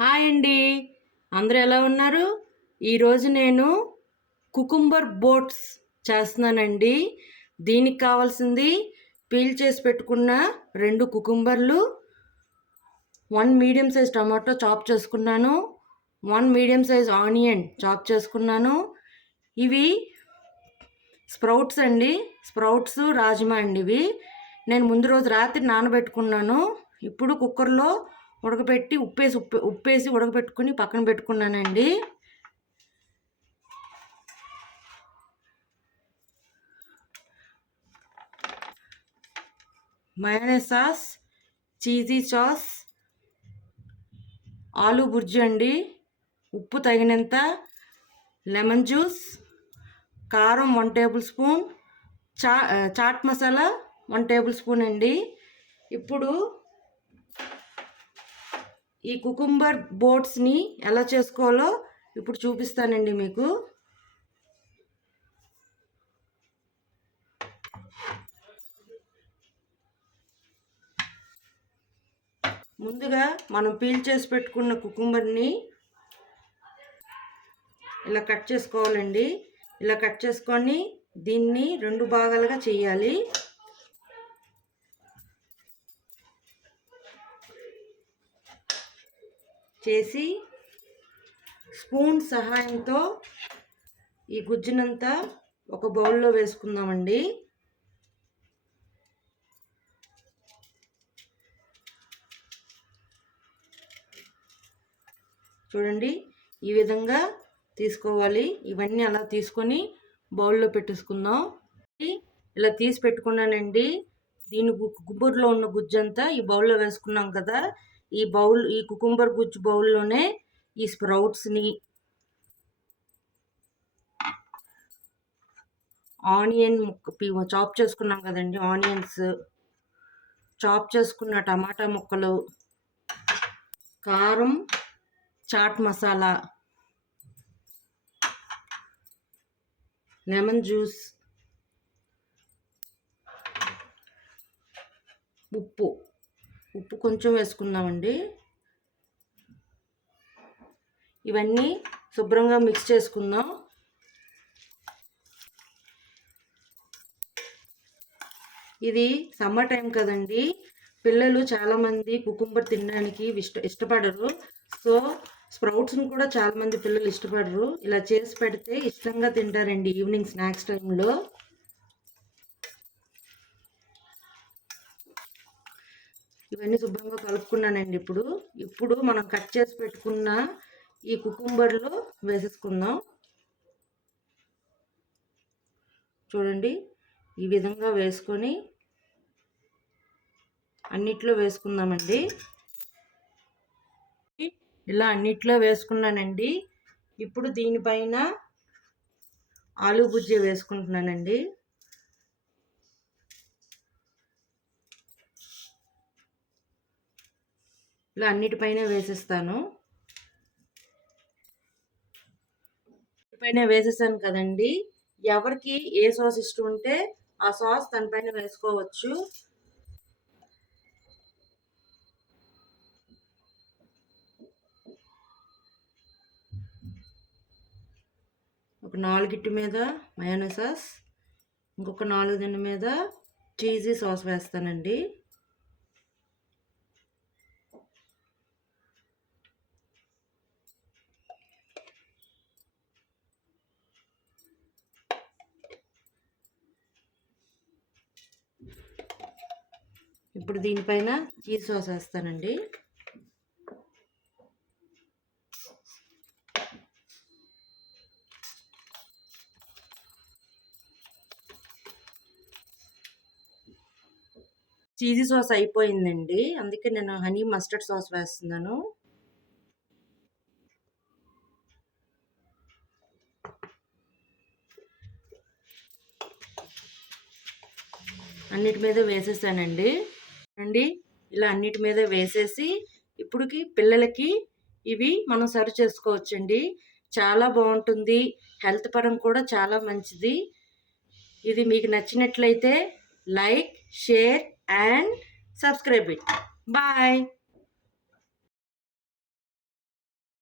Hi అండి, అందరూ ఎలా ఉన్నారు? ఈరోజు నేను కుకుంబర్ బోట్స్ చేస్తున్నానండి. దీనికి కావాల్సింది పీల్ చేసి పెట్టుకున్న 2 కుకుంబర్లు, 1 మీడియం సైజ్ టమాటో చాప్ చేసుకున్నాను, 1 మీడియం సైజ్ ఆనియన్ చాప్ చేసుకున్నాను. ఇవి స్ప్రౌట్స్ అండి, స్ప్రౌట్స్ రాజ్మా అండి. ఇవి నేను ముందు రోజు రాత్రి నానబెట్టుకున్నాను. ఇప్పుడు కుక్కర్లో ఉడకబెట్టి ఉప్పేసి ఉడకబెట్టుకుని పక్కన పెట్టుకున్నానండి. Mayonnaise sauce, cheesy sauce, aloo bhurji అండి, ఉప్పు తగినంత, లెమన్ జ్యూస్, కారం 1 tablespoon, chaat masala 1 tablespoon అండి. ఇప్పుడు ఈ కుకుంబర్ బోట్స్ని ఎలా చేసుకోవాలో ఇప్పుడు చూపిస్తానండి మీకు. ముందుగా మనం పీల్ చేసి పెట్టుకున్న కుకుంబర్ని ఇలా కట్ చేసుకోవాలండి. ఇలా కట్ చేసుకొని దీన్ని 2 భాగాలుగా చేయాలి. చేసి స్పూన్ సహాయంతో ఈ గుజ్జునంతా ఒక బౌల్లో వేసుకుందామండి. చూడండి, ఈ విధంగా తీసుకోవాలి. ఇవన్నీ అలా తీసుకొని బౌల్లో పెట్టేసుకుందాం. ఇలా తీసి పెట్టుకున్నానండి. దీని గుబ్బురులో ఉన్న గుజ్జంతా ఈ బౌల్లో వేసుకున్నాం కదా. ఈ కుకుంబర్ గుజ్జు బౌల్లోనే ఈ స్ప్రౌట్స్ని, ఆనియన్ చాప్ చేసుకున్నాం కదండి, ఆనియన్స్, చాప్ చేసుకున్న టమాటా ముక్కలు, కారం, చాట్ మసాలా, లెమన్ జ్యూస్, ఉప్పు కొంచెం వేసుకుందామండి. ఇవన్నీ శుభ్రంగా మిక్స్ చేసుకుందాం. ఇది సమ్మర్ టైం కదండి, పిల్లలు చాలామంది కుకుంబర్ తినడానికి ఇష్టపడరు. సో స్ప్రౌట్స్ని కూడా చాలామంది పిల్లలు ఇష్టపడరు. ఇలా చేసి పెడితే ఇష్టంగా తింటారండి ఈవినింగ్ స్నాక్స్ టైంలో. ఇవన్నీ శుభ్రంగా కలుపుకున్నానండి. ఇప్పుడు మనం కట్ చేసి పెట్టుకున్న ఈ కుకుంబర్లో వేసేసుకుందాం. చూడండి, ఈ విధంగా వేసుకొని అన్నిట్లో వేసుకుందామండి. ఇలా అన్నిట్లో వేసుకున్నానండి. ఇప్పుడు దీనిపైన ఆలూ బుజ్జి వేసుకుంటున్నానండి. ఇలా అన్నిటిపైన వేసేస్తాను. పైన వేసేసాను కదండి. ఎవరికి ఏ సాస్ ఇష్టం ఉంటే ఆ సాస్ తన పైన వేసుకోవచ్చు. ఒక 4 మీద మయోనైస్ సాస్, ఇంకొక 4 మీద చీజీ సాస్ వేస్తానండి. ఇప్పుడు దీనిపైన చీజ్ సాస్ వేస్తానండి. చీజీ సాస్ అయిపోయిందండి, అందుకే నేను హనీ మస్టర్డ్ సాస్ వేస్తున్నాను. అన్నిటి మీద వేసేసానండి. ఇలా అన్నిటి మీద వేసేసి ఇప్పుడుకి పిల్లలకి ఇవి మనం సర్వ్ చేసుకోవచ్చండి. చాలా బాగుంటుంది, హెల్త్ పరంగా కూడా చాలా మంచిది. ఇది మీకు నచ్చినట్లయితే like, share and subscribe it. Bye.